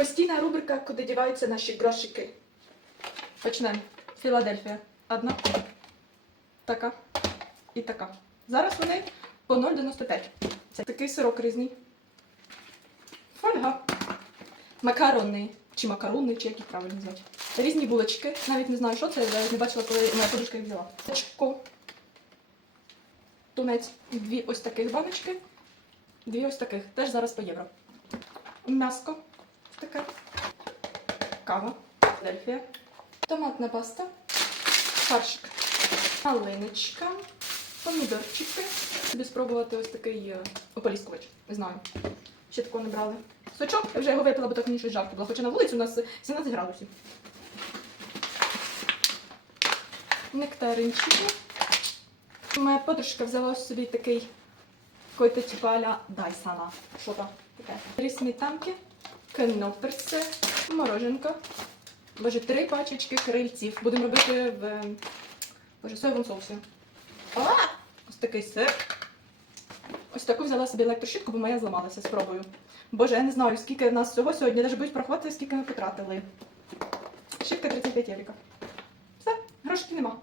Постійна рубрика, куди діваються наші грошики. Почнемо. Філадельфія. Одна. Така. І така. Зараз вони по 0,95. Це такий сирок різний. Фольга. Макаронний. Чи макаронний, чи як їх правильно назвати. Різні булочки. Навіть не знаю, що це, я не бачила, коли моя подружка їх взяла. Очко. Тунець. Дві ось таких баночки. Дві ось таких. Теж зараз по євро. М'яско. Кава. Дельфія. Томатна паста. Фаршик. Малиночка. Помідорчики. Собі спробувати ось такий е, ополіскувач. Не знаю. Ще такого не брали. Сочок, я вже його випила, бо так мені щось жарко було. Хоча на вулиці у нас 17 градусів. Нектаринчики. Моя подружка взяла собі такий какой-то типа а-ля Дайсона. Що там таке? Три сметанки, кноперси, мороженка. Боже, три пачечки крильців. Будемо робити в боже, соєвому соусі. А! Ось такий сир. Ось таку взяла собі електрощітку, бо моя зламалася. Спробую. Боже, я не знаю, скільки в нас всього сьогодні. Навіть будуть порахувати, скільки ми потратили. Щітка 35 єврика. Все, грошей нема.